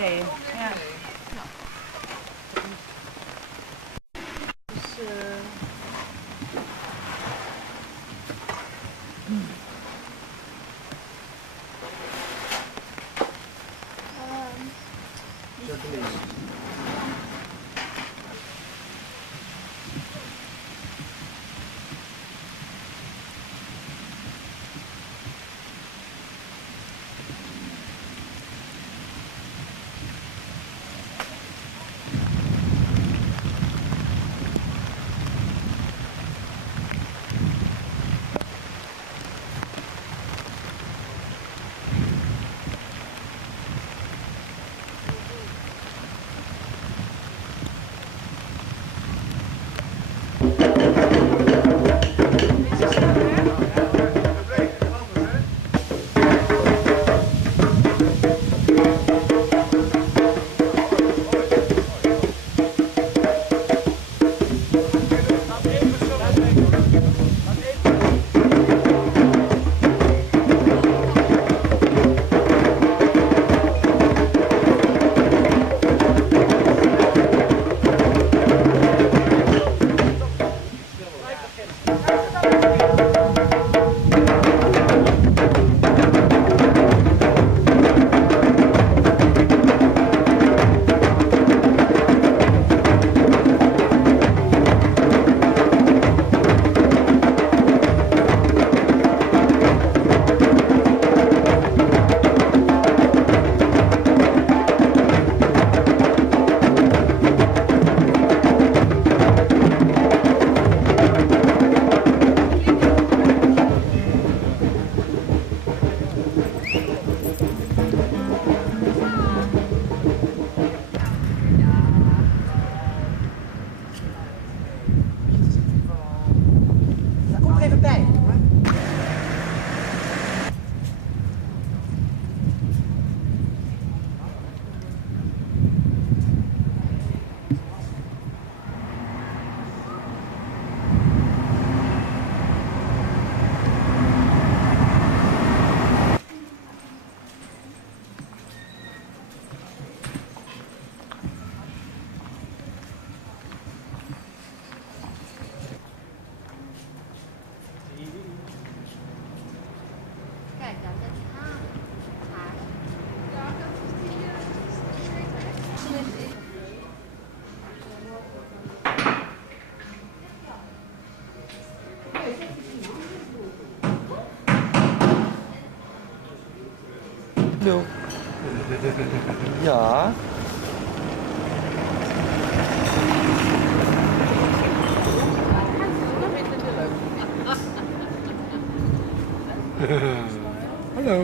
idee. Ja. Dus, Hallo. Ja. Hallo.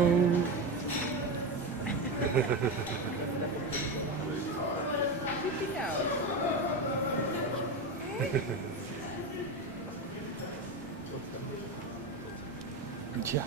Tja.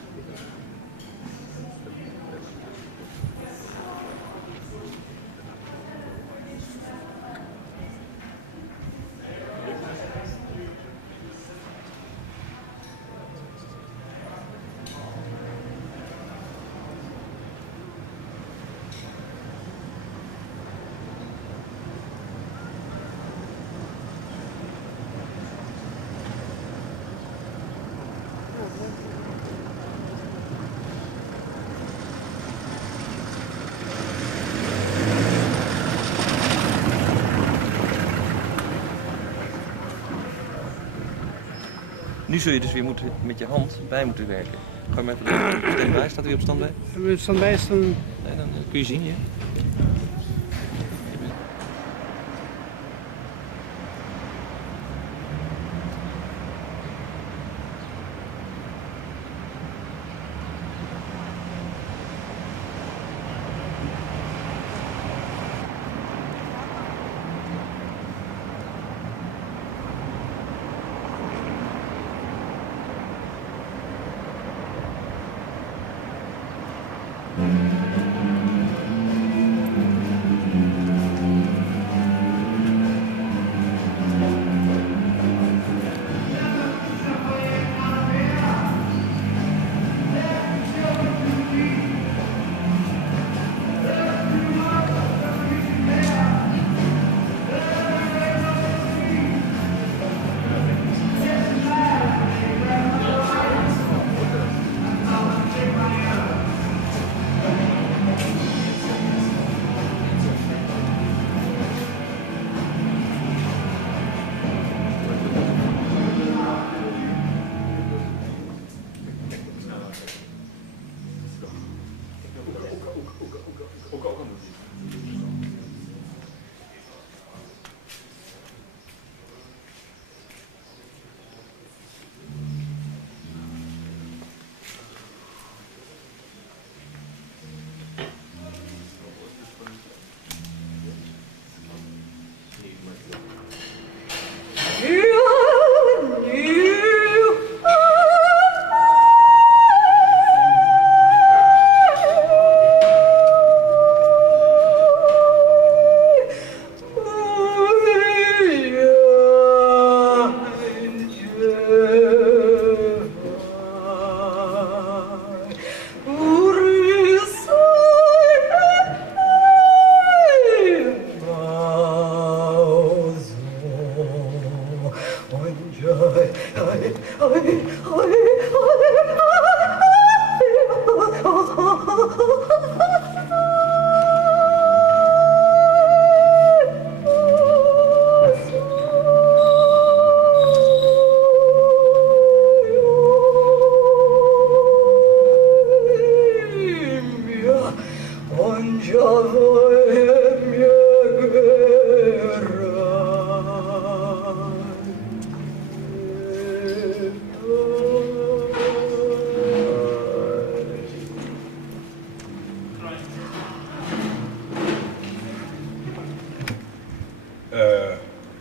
Nu zul je dus weer met je hand bij moeten werken. Ga maar even op standbij. Staat er weer op standbij? Standbij is dan... Nee, dan kun je zien, ja.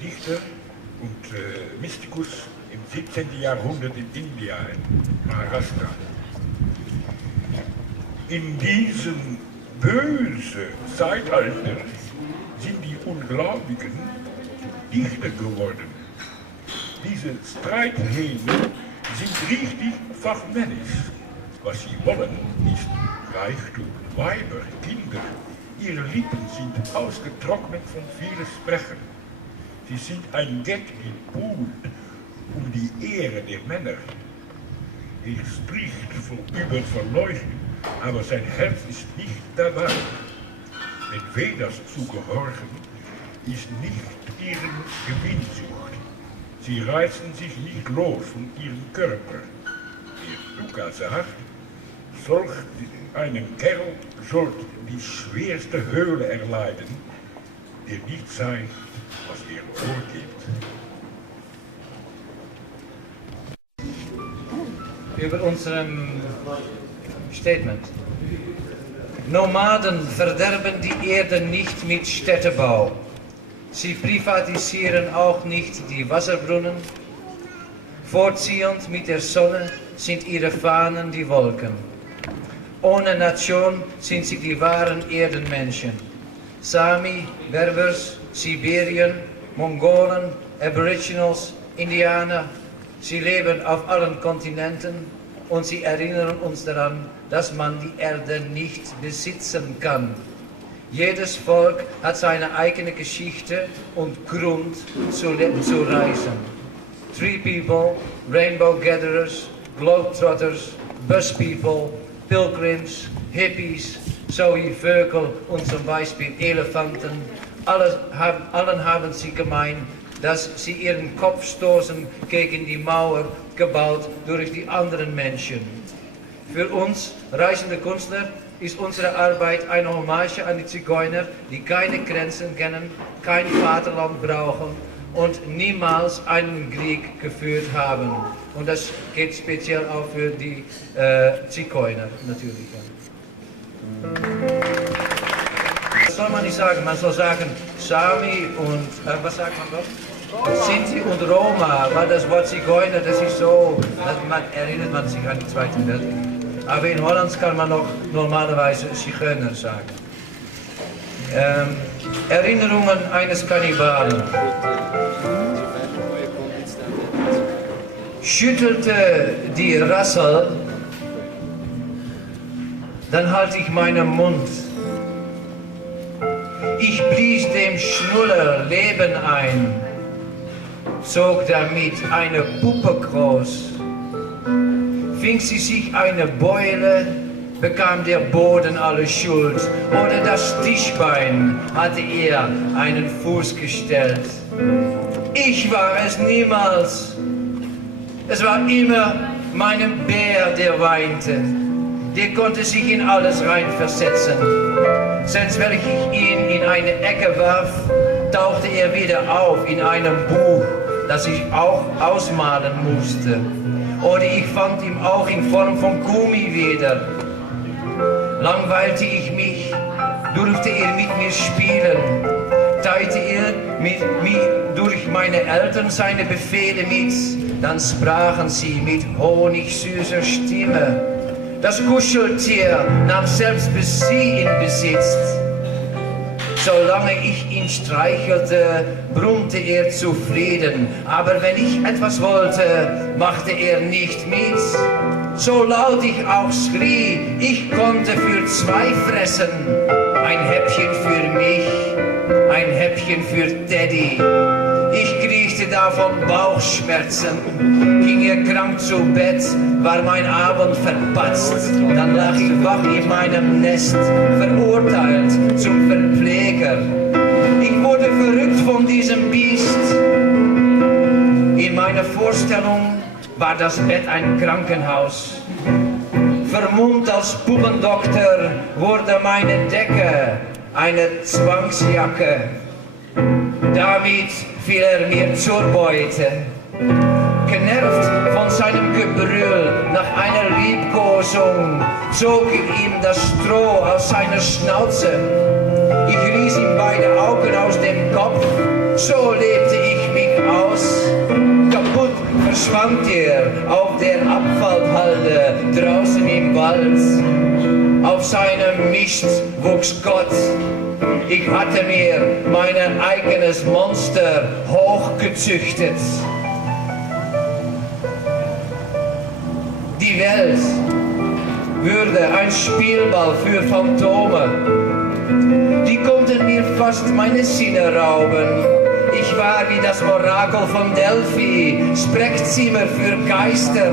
Dichter und Mystikus im 17. Jahrhundert in India, in Maharashtra. In diesem bösen Zeitalter sind die Ungläubigen Dichter geworden. Diese Streithähne sind richtig fachmännisch. Was sie wollen, ist Reichtum, Weiber, Kinder. Ihre Lippen sind ausgetrocknet von vielem Sprechen. Sie sind ein Gag im Pool um die Ehre der Männer. Er spricht über Verleuchtung, aber sein Herz ist nicht dabei. Den Vedas zu gehorchen ist nicht ihre Gewinnsucht. Sie reißen sich nicht los von ihrem Körper. Der Luca sagt, solch einem Kerl sollte die schwerste Höhle erleiden, der nicht zeigt, was er vorgibt. Über unserem Statement. Nomaden verderben die Erde nicht mit Städtebau. Sie privatisieren auch nicht die Wasserbrunnen. Vorziehend mit der Sonne sind ihre Fahnen die Wolken. Ohne Nation sind sie die wahren Erdenmenschen. Sami, Berbers, Sibirien, Mongolen, Aboriginals, Indianer. Sie leben auf allen Kontinenten und sie erinnern uns daran, dass man die Erde nicht besitzen kann. Jedes Volk hat seine eigene Geschichte und Grund zu reisen. Tree People, Rainbow Gatherers, Globetrotters, Bus People, Pilgrims, Hippies, sowie Vögel und zum Beispiel Elefanten. Allen haben sie gemein, dass sie ihren Kopf stoßen gegen die Mauer, gebaut durch die anderen Menschen. Für uns reisende Künstler ist unsere Arbeit eine Hommage an die Zigeuner, die keine Grenzen kennen, kein Vaterland brauchen und niemals einen Krieg geführt haben. Und das geht speziell auch für die Zigeuner natürlich. Das soll man nicht sagen, man soll sagen Sami und, was sagt man noch? Sinti und Roma, weil das Wort Zigeuner, das ist so, erinnert man sich an den Zweiten Weltkrieg. Aber in Holland kann man noch normalerweise Zigeuner sagen. Erinnerungen eines Kannibalen. Schüttelte die Rassel, dann halte ich meinen Mund. Ich blies dem Schnuller Leben ein, zog damit eine Puppe groß. Fing sie sich eine Beule, bekam der Boden alle Schuld, oder das Tischbein hatte er einen Fuß gestellt. Ich war es niemals. Es war immer mein Bär, der weinte. Der konnte sich in alles reinversetzen. Selbst wenn ich ihn in eine Ecke warf, tauchte er wieder auf in einem Buch, das ich auch ausmalen musste. Oder ich fand ihn auch in Form von Gummi wieder. Langweilte ich mich, durfte er mit mir spielen, teilte er durch meine Eltern seine Befehle mit, dann sprachen sie mit honigsüßer Stimme. Das Kuscheltier nahm selbst sie in Besitz. Solange ich ihn streichelte, brummte er zufrieden. Aber wenn ich etwas wollte, machte er nicht mit. So laut ich auch schrie, ich konnte für zwei fressen. Ein Häppchen für mich, ein Häppchen für Teddy. Ich kriegte davon Bauchschmerzen, ging ihr krank zu Bett, war mein Abend verpatzt. Dann lag ich wach in meinem Nest, verurteilt zum Verpfleger. Ich wurde verrückt von diesem Biest. In meiner Vorstellung war das Bett ein Krankenhaus. Vermummt als Puppendoktor wurde meine Decke eine Zwangsjacke. Damit fiel er mir zur Beute. Genervt von seinem Gebrüll nach einer Liebkosung zog ich ihm das Stroh aus seiner Schnauze. Ich riss ihm beide Augen aus dem Kopf, so lebte ich mich aus. Kaputt verschwand er auf der Abfallhalde draußen im Wald. Auf seinem Mist wuchs Gott. Ich hatte mir mein eigenes Monster hochgezüchtet. Die Welt würde ein Spielball für Phantome. Die konnten mir fast meine Sinne rauben. Ich war wie das Orakel von Delphi, Sprechzimmer für Geister.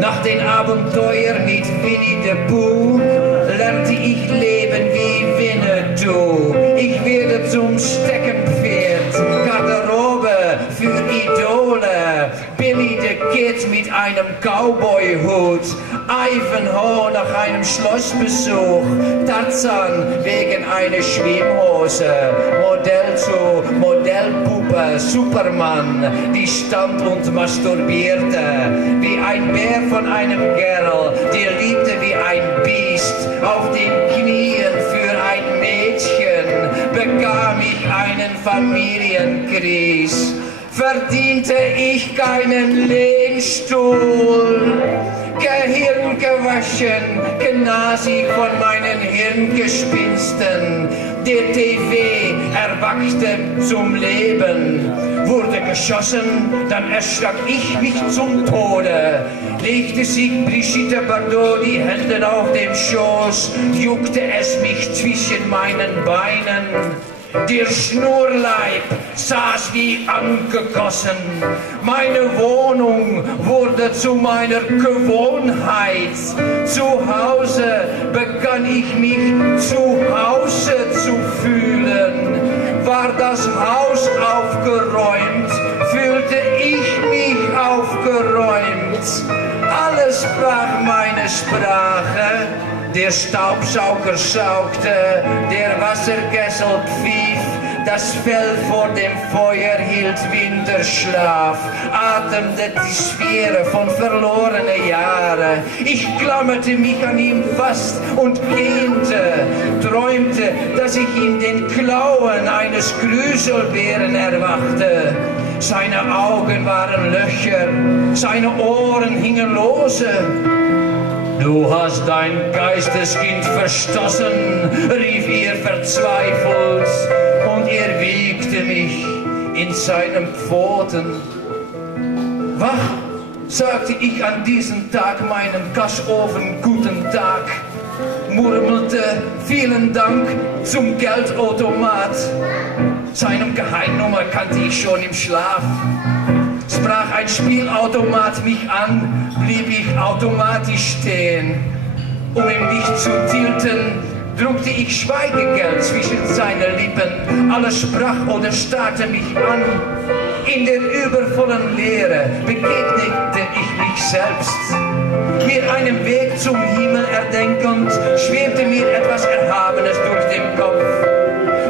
Nach den Abenteuern mit Winnie the Pooh lernte ich leben wie Winnetou. Ich werde zum Steckenpferd, Garderobe für Idole, Billy the Kid mit einem Cowboyhut, Ivanhoe nach einem Schlossbesuch, Tarzan wegen einer Schwimmhose, Modell zu Modellpuppe, Superman, die stand und masturbierte, wie ein Bär von einem Girl, die liebte wie ein Biest, auf den Knien für ein Mädchen, bekam ich einen Familienkries. Verdiente ich keinen Lehnstuhl. Gehirn gewaschen, genas ich von meinen Hirngespinsten. Der TV erwachte zum Leben, wurde geschossen, dann erschrak ich mich zum Tode. Legte sich Brigitte Bardot die Hände auf dem Schoß, juckte es mich zwischen meinen Beinen. Der Schnurleib saß wie angegossen. Meine Wohnung wurde zu meiner Gewohnheit. Zu Hause begann ich mich zu Hause zu fühlen. War das Haus aufgeräumt, fühlte ich mich aufgeräumt. Alles sprach meine Sprache. Der Staubsauger saugte, der Wasserkessel pfiff, das Fell vor dem Feuer hielt Winterschlaf, atemte die Sphäre von verlorenen Jahren. Ich klammerte mich an ihm fast und gähnte, träumte, dass ich in den Klauen eines Grüselbären erwachte. Seine Augen waren Löcher, seine Ohren hingen lose. Du hast dein Geisteskind verstoßen, rief er verzweifelt, und er wiegte mich in seinen Pfoten. Wach, sagte ich an diesem Tag meinem Gasofen guten Tag, murmelte vielen Dank zum Geldautomat. Seine Geheimnummer kannte ich schon im Schlaf. Sprach ein Spielautomat mich an, blieb ich automatisch stehen. Um ihm nicht zu tilten, druckte ich Schweigegeld zwischen seine Lippen. Alles sprach oder starrte mich an. In der übervollen Leere begegnete ich mich selbst. Mir einen Weg zum Himmel erdenkend, schwebte mir etwas Erhabenes durch den Kopf.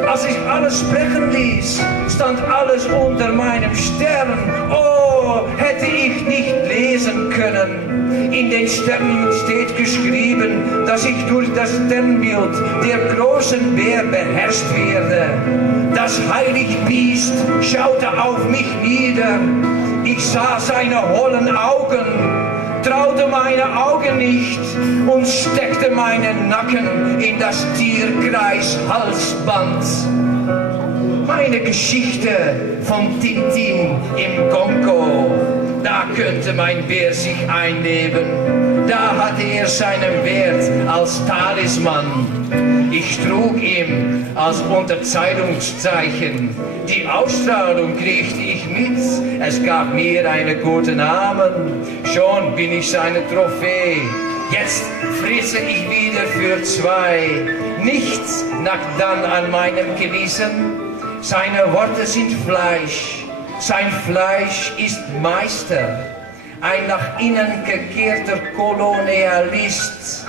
Als ich alles sprechen ließ, stand alles unter meinem Stern. Oh, hätte ich nicht lesen können. In den Sternen steht geschrieben, dass ich durch das Sternbild der großen Bär beherrscht werde. Das Heiligbiest schaute auf mich nieder. Ich sah seine hollen Augen, traute meine Augen nicht und steckte meinen Nacken in das Tierkreis-Halsband. Meine Geschichte von Tintin im Kongo, da könnte mein Bär sich einleben. Da hatte er seinen Wert als Talisman. Ich trug ihm als Unterzeichnungszeichen. Die Ausstrahlung kriegte ich mit. Es gab mir einen guten Namen. Schon bin ich seine Trophäe. Jetzt frisse ich wieder für zwei. Nichts nagt dann an meinem Gewissen. Seine Worte sind Fleisch. Sein Fleisch ist Meister. Ein nach innen gekehrter Kolonialist,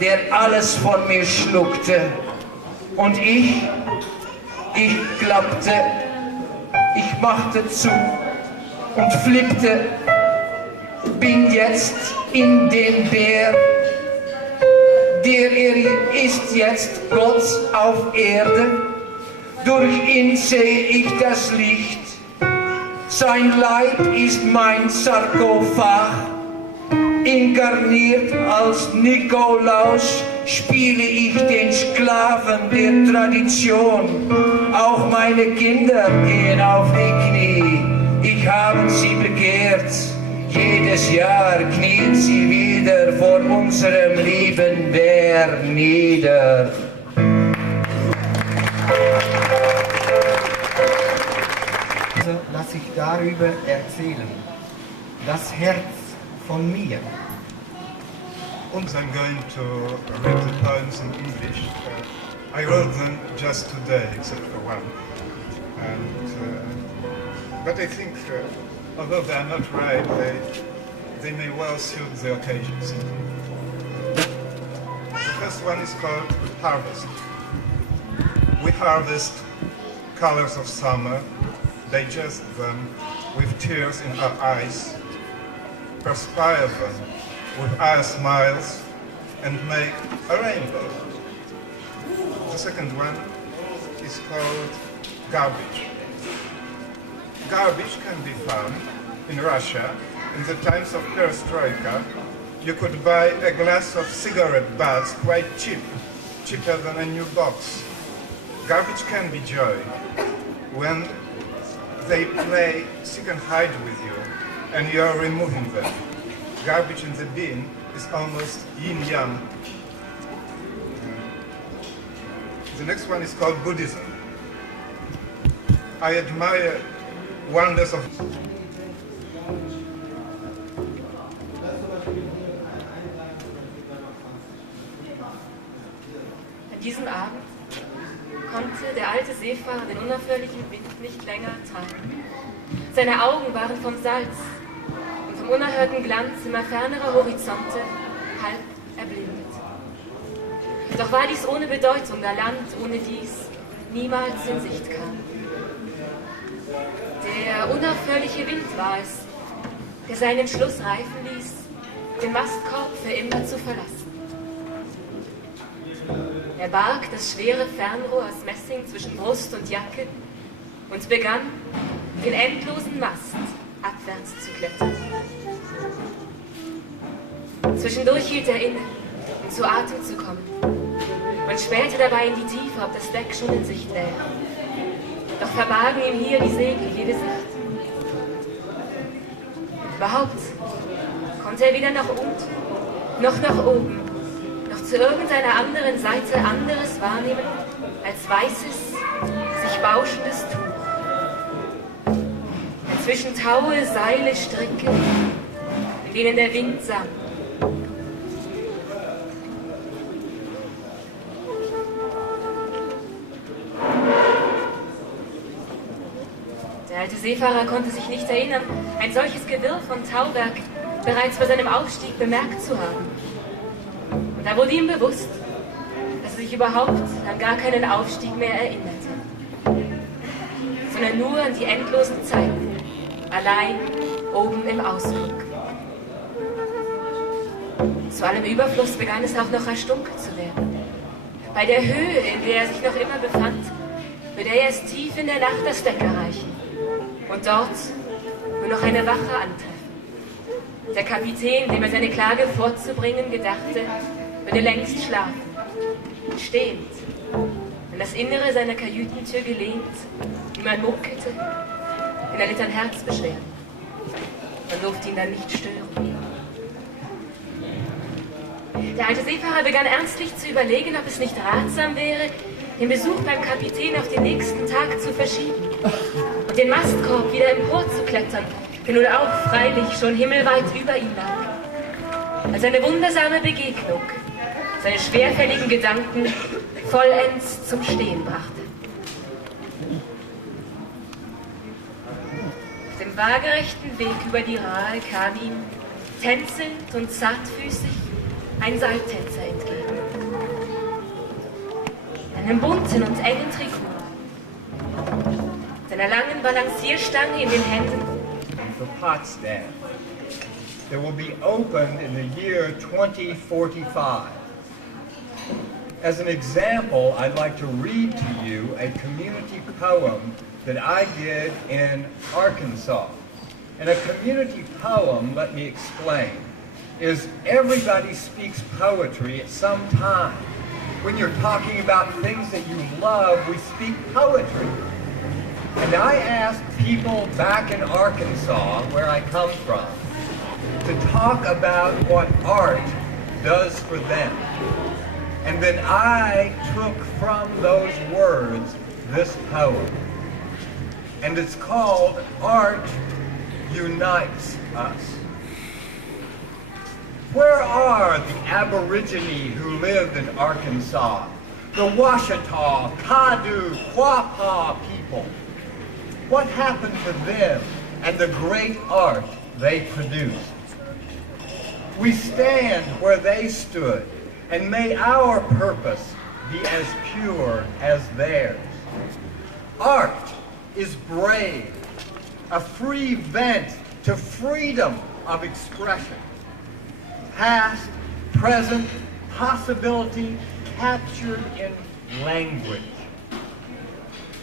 der alles von mir schluckte. Und ich klappte, ich machte zu und flippte, bin jetzt in den Bär, der er ist jetzt Gott auf Erde. Durch ihn sehe ich das Licht, sein Leib ist mein Sarkophag. Inkarniert als Nikolaus spiele ich den Sklaven der Tradition. Auch meine Kinder gehen auf die Knie. Ich habe sie bekehrt. Jedes Jahr knien sie wieder vor unserem lieben Bär nieder. Also lasse ich darüber erzählen. Das Herz von mir. I'm going to read the poems in English. I wrote them just today, except for one. But I think, although they are not right, they may well suit the occasions. The first one is called Harvest. We harvest colors of summer, digest them with tears in our eyes, perspire them with our smiles, and make a rainbow. The second one is called Garbage. Garbage can be found in Russia. In the times of perestroika, you could buy a glass of cigarette butts quite cheap, cheaper than a new box. Garbage can be joy when they play seek and hide with you and you are removing them. Garbage in the bin is almost yin-yang. The next one is called Buddhism. I admire wonders of... An diesem Abend konnte der alte Seefahrer den unaufhörlichen Wind nicht länger tragen. Seine Augen waren vom Salz und vom unerhörten Glanz immer fernerer Horizonte halb erblindet. Doch war dies ohne Bedeutung, da Land ohne dies niemals in Sicht kam. Der unaufhörliche Wind war es, der seinen Entschluss reifen ließ, den Mastkorb für immer zu verlassen. Er barg das schwere Fernrohr aus Messing zwischen Brust und Jacke und begann, den endlosen Mast abwärts zu klettern. Zwischendurch hielt er inne, um zu Atem zu kommen, und spähte dabei in die Tiefe, ob das Deck schon in Sicht wäre. Doch verbargen ihm hier die Segel jede Sicht. Überhaupt konnte er weder nach unten noch nach oben, noch zu irgendeiner anderen Seite anderes wahrnehmen als weißes, sich bauschendes Tuch. Dazwischen Taue, Seile, Stricke, in denen der Wind sang. Der alte Seefahrer konnte sich nicht erinnern, ein solches Gewirr von Tauwerk bereits bei seinem Aufstieg bemerkt zu haben. Und da wurde ihm bewusst, dass er sich überhaupt an gar keinen Aufstieg mehr erinnerte, sondern nur an die endlosen Zeiten, allein oben im Ausguck. Zu allem Überfluss begann es auch noch rasch dunkel zu werden. Bei der Höhe, in der er sich noch immer befand, würde er erst tief in der Nacht das Deck erreichen und dort nur noch eine Wache antreffen. Der Kapitän, dem er seine Klage vorzubringen gedachte, würde längst schlafen, stehend, an das Innere seiner Kajütentür gelehnt, wie man munkelte, denn er litt an Herzbeschwerden. Man durfte ihn dann nicht stören. Der alte Seefahrer begann ernstlich zu überlegen, ob es nicht ratsam wäre, den Besuch beim Kapitän auf den nächsten Tag zu verschieben und den Mastkorb wieder emporzuklettern, der nun auch freilich schon himmelweit über ihm lag. Als eine wundersame Begegnung seine schwerfälligen Gedanken vollends zum Stehen brachte. Auf dem waagerechten Weg über die Rahe kam ihm, tänzelnd und zartfüßig, ein Seiltänzer entgegen. Einem bunten und engen Trikot, seiner langen Balancierstange in den Händen. For Potsdam, that will be opened in the year 2045. As an example, I'd like to read to you a community poem that I did in Arkansas. And a community poem, let me explain, is everybody speaks poetry at some time. When you're talking about things that you love, we speak poetry. And I asked people back in Arkansas, where I come from, to talk about what art does for them. And then I took from those words this poem. And it's called Art Unites Us. Where are the Aborigine who lived in Arkansas? The Washita, Kadu, Quapaw people. What happened to them and the great art they produced? We stand where they stood, and may our purpose be as pure as theirs. Art is brave, a free vent to freedom of expression. Past, present, possibility captured in language.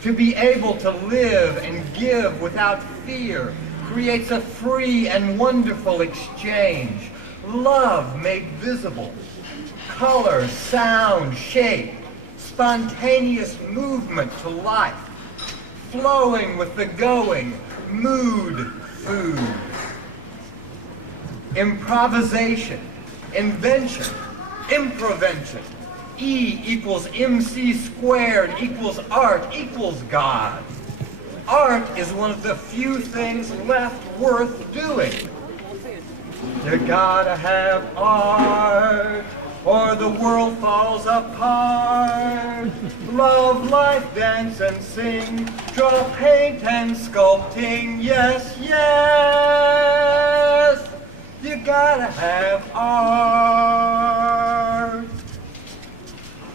To be able to live and give without fear creates a free and wonderful exchange. Love made visible. Color, sound, shape, spontaneous movement to life. Flowing with the going, mood, food. Improvisation, invention, improvention. E equals MC squared equals art equals God. Art is one of the few things left worth doing. You gotta have art, or the world falls apart. Love, life, dance and sing, draw, paint and sculpting, yes, yes. You gotta have art.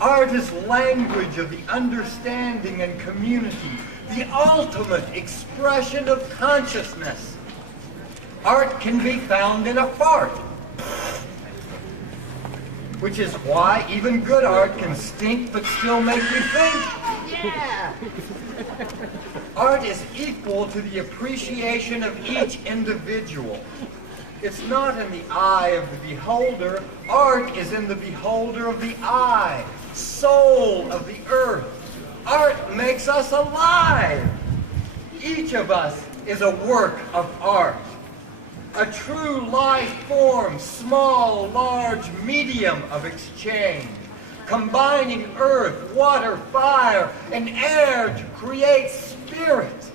Art is language of the understanding and community, the ultimate expression of consciousness. Art can be found in a fart, which is why even good art can stink but still make you think. Yeah! Art is equal to the appreciation of each individual. It's not in the eye of the beholder. Art is in the beholder of the eye, soul of the earth. Art makes us alive. Each of us is a work of art. A true life form, small, large, medium of exchange, combining earth, water, fire, and air to create spirit.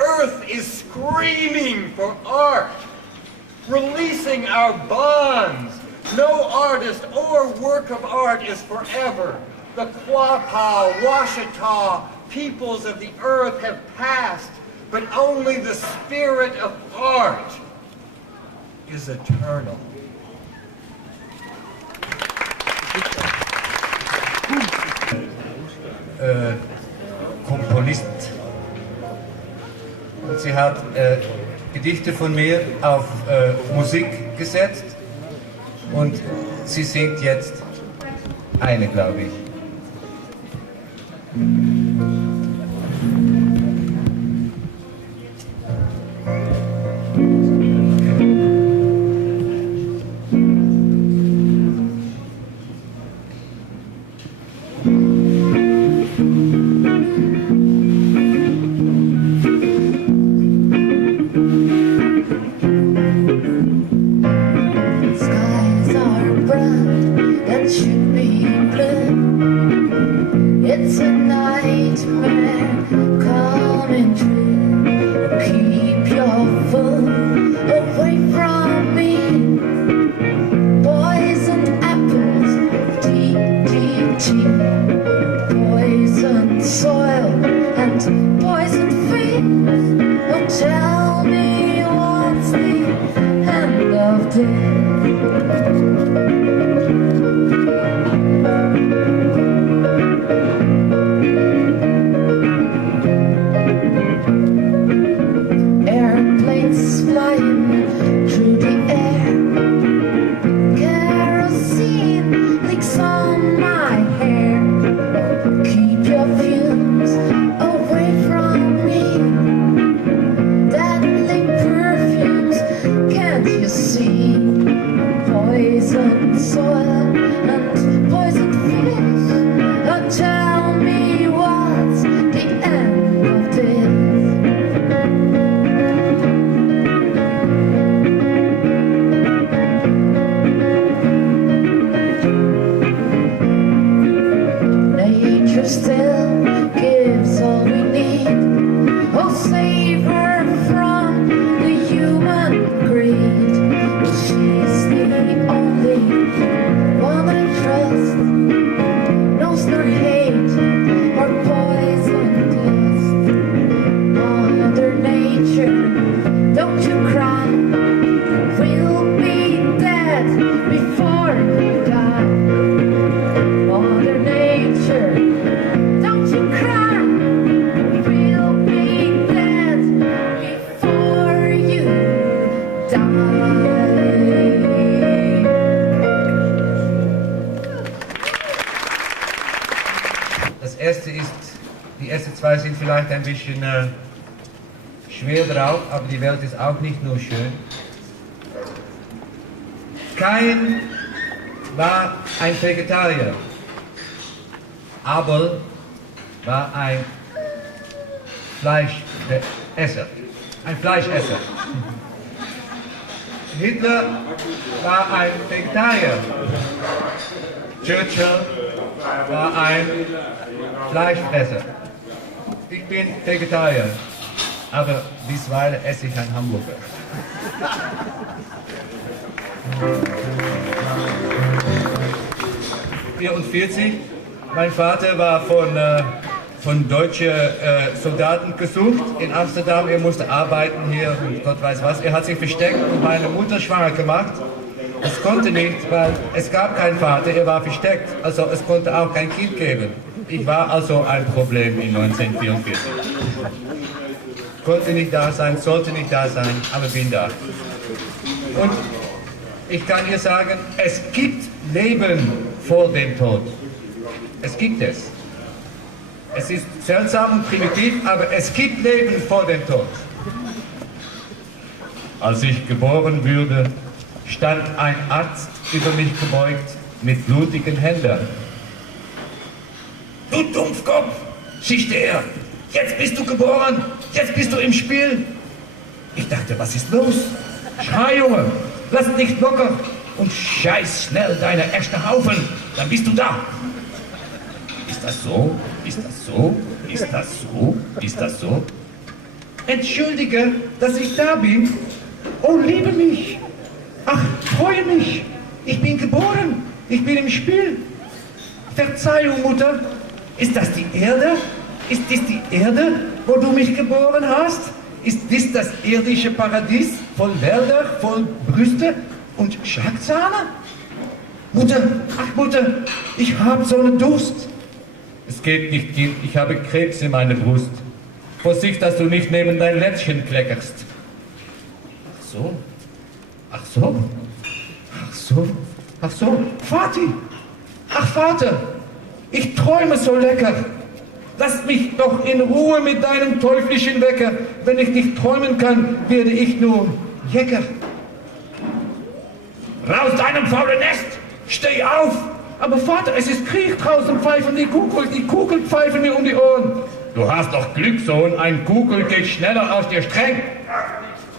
Earth is screaming for art, releasing our bonds. No artist or work of art is forever. The Quapaw, Washita peoples of the earth have passed, but only the spirit of art is eternal. Komponist. Und sie hat Gedichte von mir auf Musik gesetzt und sie singt jetzt eine, glaube ich. Skies are brown. poison fish. Oh, tell me what's the end of this? Airplanes flying through the air, kerosene leaks on my hair. Keep your fumes away from me, deadly perfumes, can't you see? Poison soil and poison fish. Oh, tell me what's the end of this? Nature still gives all we need. Oh, save her from the human greed. She's the only one I trust. Knows nor hate or poison dust. Mother Nature, don't you cry. We'll be dead before you die. Mother Nature, don't you cry. We'll be dead before you die. Das erste ist, die ersten zwei sind vielleicht ein bisschen schwer drauf, aber die Welt ist auch nicht nur schön. Kain war ein Vegetarier. Abel war ein Fleischesser. Ein Fleischesser. Hitler war ein Vegetarier. Churchill war ein Fleischfresser. Ich bin Vegetarier, aber bisweilen esse ich einen Hamburger. Mein Vater war von deutschen Soldaten gesucht in Amsterdam. Er musste arbeiten hier und Gott weiß was. Er hat sich versteckt und meine Mutter schwanger gemacht. Es konnte nicht, weil es gab keinen Vater, er war versteckt. Also es konnte auch kein Kind geben. Ich war also ein Problem in 1944. Konnte nicht da sein, sollte nicht da sein, aber bin da. Und ich kann dir sagen, es gibt Leben vor dem Tod. Es gibt es. Es ist seltsam und primitiv, aber es gibt Leben vor dem Tod. Als ich geboren wurde, stand ein Arzt über mich gebeugt mit blutigen Händen. Du Dumpfkopf, schichte er, jetzt bist du geboren, jetzt bist du im Spiel. Ich dachte, was ist los? Schrei, Junge, lass nicht locker und scheiß schnell deine erste Haufen, dann bist du da. Ist das so? Ist das so? Ist das so? Ist das so? Entschuldige, dass ich da bin. Oh, liebe mich. Ach, freue mich. Ich bin geboren. Ich bin im Spiel. Verzeihung, Mutter. Ist das die Erde? Ist dies die Erde, wo du mich geboren hast? Ist dies das irdische Paradies voll Wälder, voll Brüste und Schlagsahne? Mutter, ach Mutter, ich habe so einen Durst. Es geht nicht, Kind, ich habe Krebs in meiner Brust. Vorsicht, dass du nicht neben dein Lätzchen kleckerst. Ach so, ach so, ach so, ach so, Vati, ach Vater, ich träume so lecker. Lass mich doch in Ruhe mit deinem teuflischen Wecker. Wenn ich nicht träumen kann, werde ich nur Jäcker. Raus deinem faulen Nest, steh auf! Aber Vater, es ist Krieg draußen, pfeifen die Kugel pfeifen mir um die Ohren. Du hast doch Glück, Sohn, ein Kugel geht schneller aus dir streng.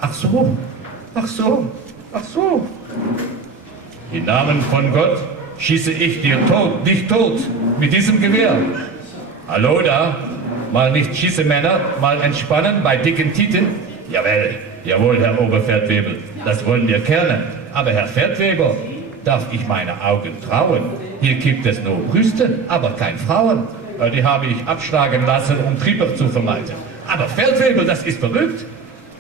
Ach so, ach so, ach so. Im Namen von Gott schieße ich dir tot, dich tot, mit diesem Gewehr. Hallo da, mal nicht schieße Männer, mal entspannen bei dicken Titen. Jawohl, Herr Oberfeldwebel, das wollen wir gerne. Aber Herr Feldwebel, darf ich meine Augen trauen? Hier gibt es nur Brüste, aber kein Frauen. Die habe ich abschlagen lassen, um Trieper zu vermeiden. Aber Feldwebel, das ist verrückt.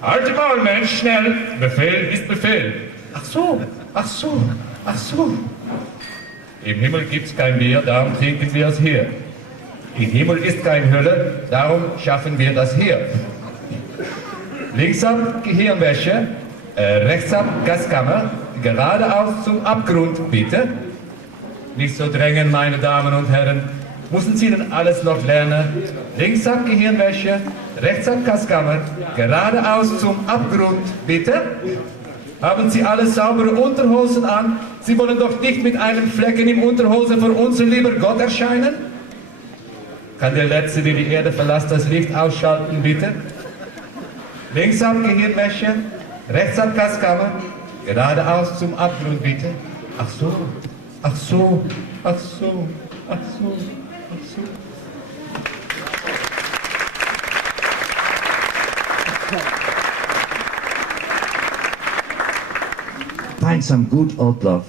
Halte mal, Mensch, schnell. Befehl ist Befehl. Ach so, ach so, ach so. Im Himmel gibt's kein Bier, darum trinken wir es hier. Im Himmel ist keine Hölle, darum schaffen wir das hier. Links ab Gehirnwäsche, rechts ab Gaskammer, geradeaus zum Abgrund, bitte. Nicht so drängen, meine Damen und Herren. Müssen Sie denn alles noch lernen? Links ab Gehirnwäsche, rechts ab Gaskammer, geradeaus zum Abgrund, bitte. Haben Sie alle saubere Unterhosen an? Sie wollen doch nicht mit einem Flecken im Unterhose vor unser lieber Gott erscheinen? Kann der Letzte, der die Erde verlässt, das Licht ausschalten, bitte? Links ab Gehirnwäsche, rechts ab Gaskammer, geradeaus zum Abgrund, bitte. Ach so, ach so, ach so, ach so, ach so. Find some good old love.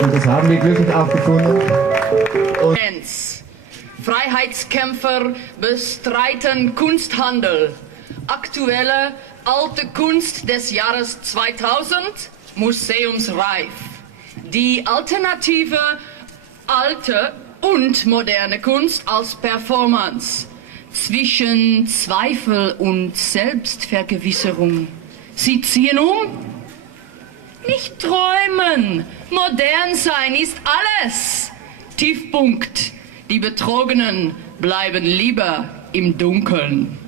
Und das haben wir glücklich auch gefunden. Freiheitskämpfer bestreiten Kunsthandel. Aktuelle alte Kunst des Jahres 2000, museumsreif. Die alternative alte und moderne Kunst als Performance. Zwischen Zweifel und Selbstvergewisserung. Sie ziehen um? Nicht träumen. Modern sein ist alles. Tiefpunkt. Die Betrogenen bleiben lieber im Dunkeln.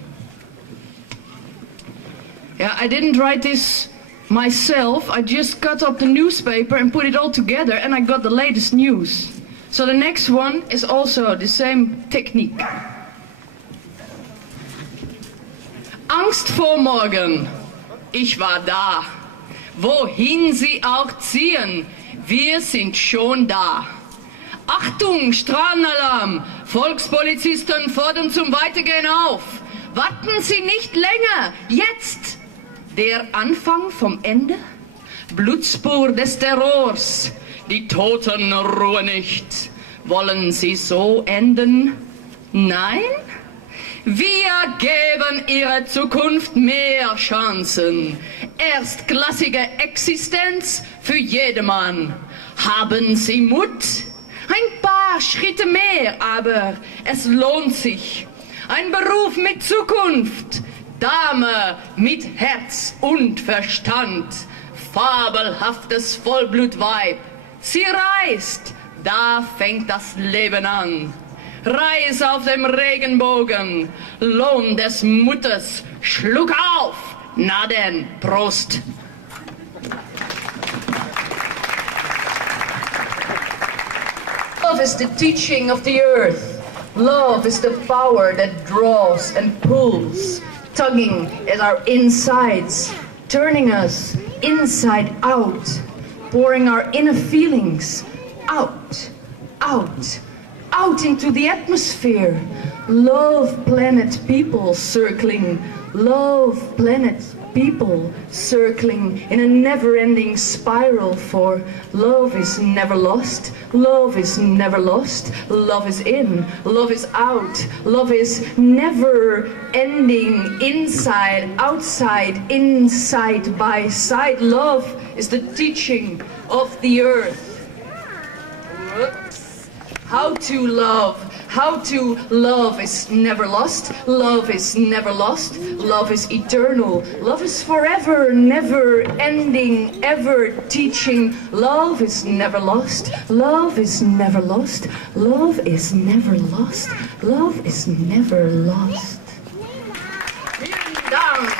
Yeah, I didn't write this myself. I just got up the newspaper and put it all together and I got the latest news. So the next one is also the same technique. Angst vor morgen. Ich war da. Wohin sie auch ziehen, wir sind schon da. Achtung, Strahlenalarm! Volkspolizisten fordern zum Weitergehen auf. Warten Sie nicht länger, jetzt! Der Anfang vom Ende? Blutspur des Terrors. Die Toten ruhen nicht. Wollen Sie so enden? Nein? Wir geben Ihrer Zukunft mehr Chancen. Erstklassige Existenz für jedermann. Haben Sie Mut? Ein paar Schritte mehr, aber es lohnt sich. Ein Beruf mit Zukunft. Dame mit Herz und Verstand. Fabelhaftes Vollblutweib. Sie reist, da fängt das Leben an. Reis auf dem Regenbogen, Lohn des Mutters, Schluck auf, na denn, Prost. Love is the teaching of the earth. Love is the power that draws and pulls, tugging at our insides, turning us inside out, pouring our inner feelings out, out, out into the atmosphere. Love planet people circling, love planet people circling in a never-ending spiral, for love is never lost, love is never lost, love is in, love is out, love is never ending, inside, outside, inside by side. Love is the teaching of the earth. How to love. How to love is never lost. Love is never lost. Love is eternal. Love is forever, never ending, ever teaching. Love is never lost. Love is never lost. Love is never lost. Love is never lost. Vielen Dank.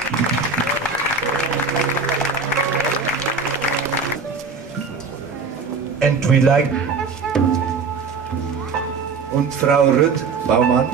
And we like... Und Frau Ruth Baumann.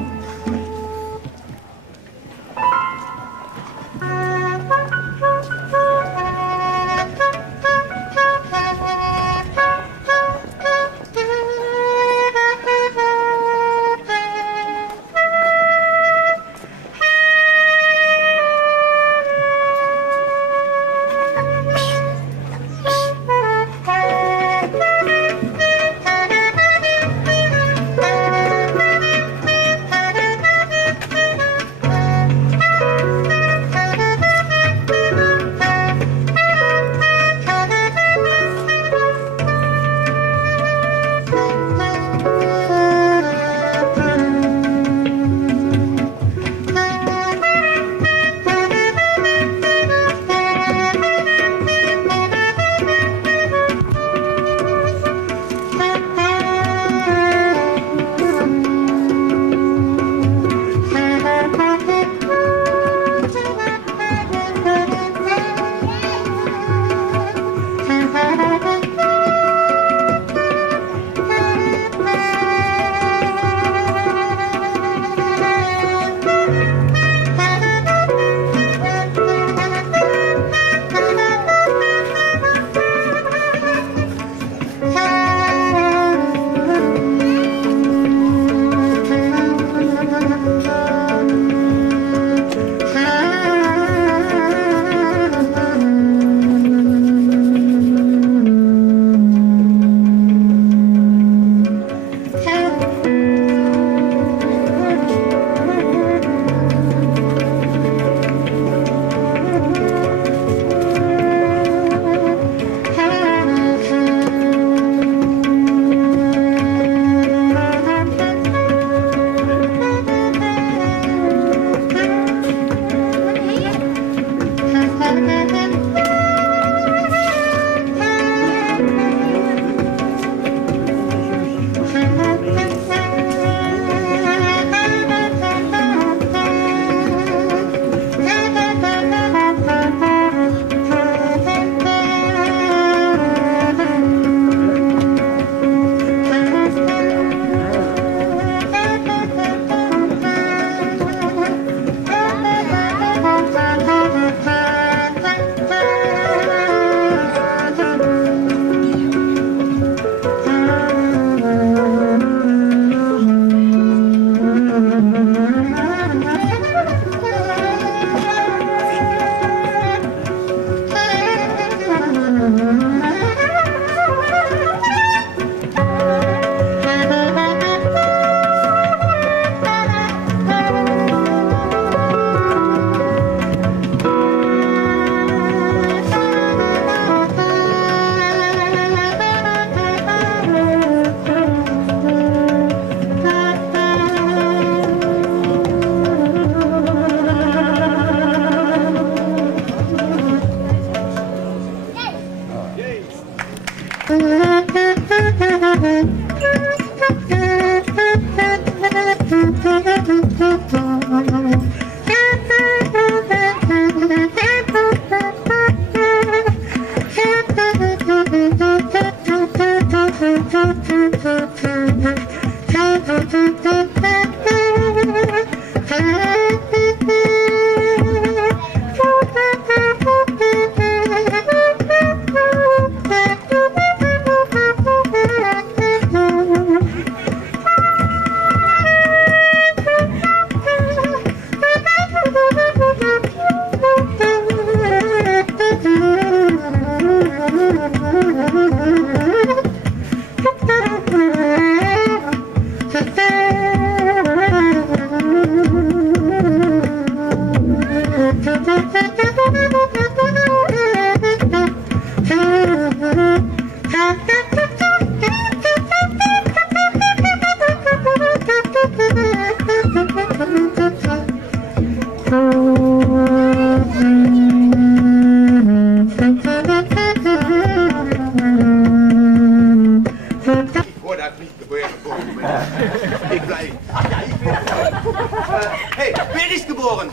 Hey, wer ist geboren?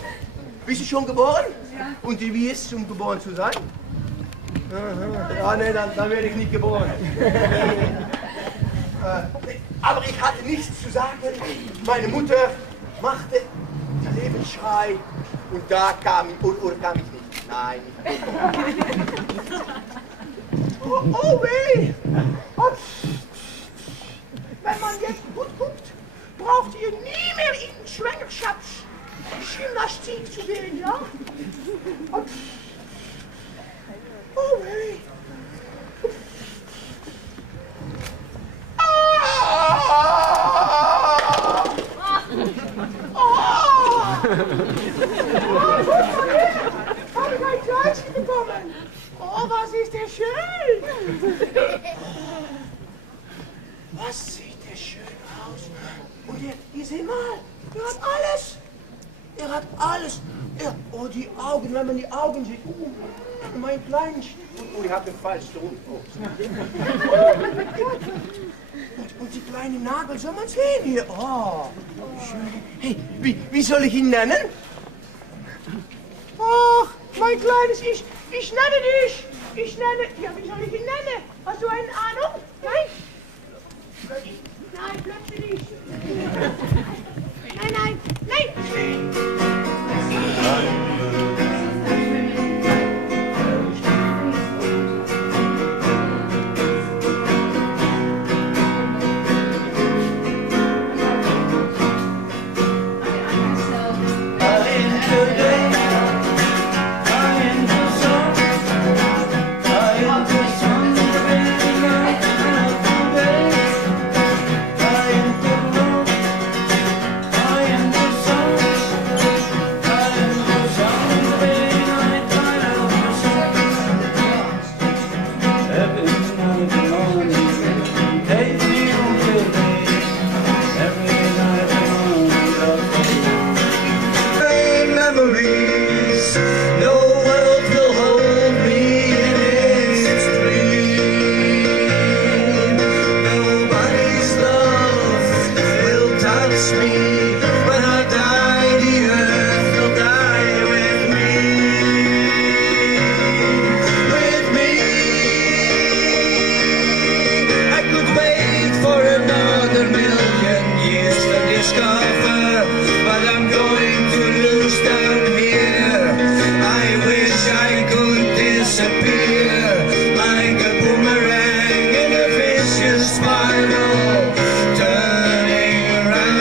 Bist du schon geboren? Ja. Und wie ist es, um geboren zu sein? Ja, nee, dann werde ich nicht geboren. Aber ich hatte nichts zu sagen. Meine Mutter machte Lebensschrei und da kam ich, oder kam ich nicht? Nein, nicht. Oh weh! Wenn man jetzt gut guckt, braucht ihr nie mehr in Schwangerschaftsgymnastik zu gehen, ja? Oh weh! Habe ich ein Kleidchen bekommen? Oh, was ist der schön! Was sieht der schön aus? Und ihr seht mal, er hat alles. Er hat alles. Oh, die Augen, wenn man die Augen sieht. Mein kleines. Oh, ich habe den falschen Rund. Oh. Und die kleinen Nagel, soll man sehen hier. Oh, schön. Hey, wie soll ich ihn nennen? Ach, mein kleines Ich nenne dich. Ich nenne, ja, wie soll ich ihn nennen? Hast du eine Ahnung? Nein? Nein, plötzlich nicht. Nein. Turning around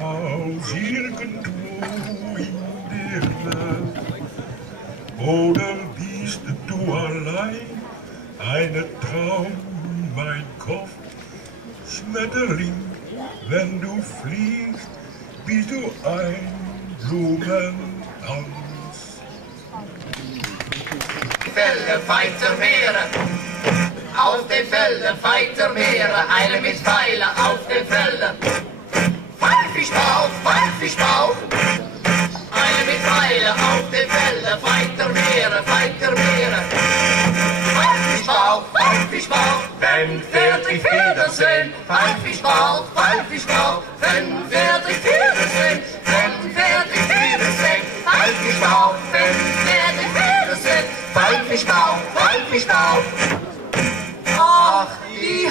als irgendwo in der Nacht. Oder bist du allein, eine Traum, mein Kopf, Schmetterling, wenn du fliegst, bist du ein Blumentanz. Felder weiter Meere, auf den Feldern weiter Meere, eine mit Pfeiler auf den Feldern. Pfeiffischbauch, Pfeiffischbauch, eine mit Pfeiler auf den Feldern, weiter Meere, weiter Meere. Pfeiffischbauch, Pfeiffischbauch, wenn fertig Wiedersehen. Pfeiffischbauch, Pfeiffischbauch, wenn fertig Wiedersehen. Wenn fertig Wiedersehen. Pfeiffischbauch, wenn fertig Wiedersehen. Pfeiffischbauch, Pfeiffischbauch. Ach, die...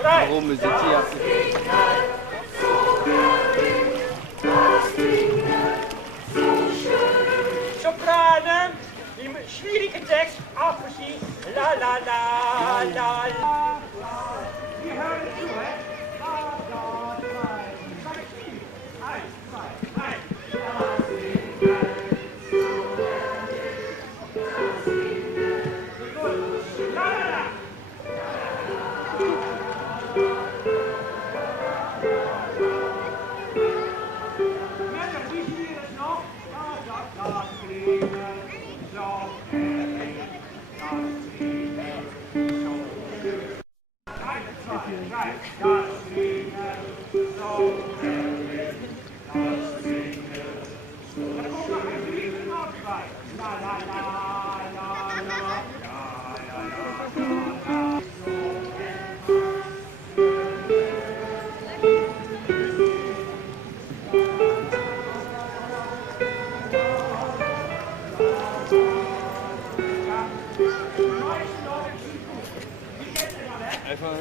Warum ist jetzt hier? Sopranen, die schwierige Text, afgezien, la la la la la. Die hören zu, hè? La la la. Zal ik zien? 1, 2, 1. La la la. Even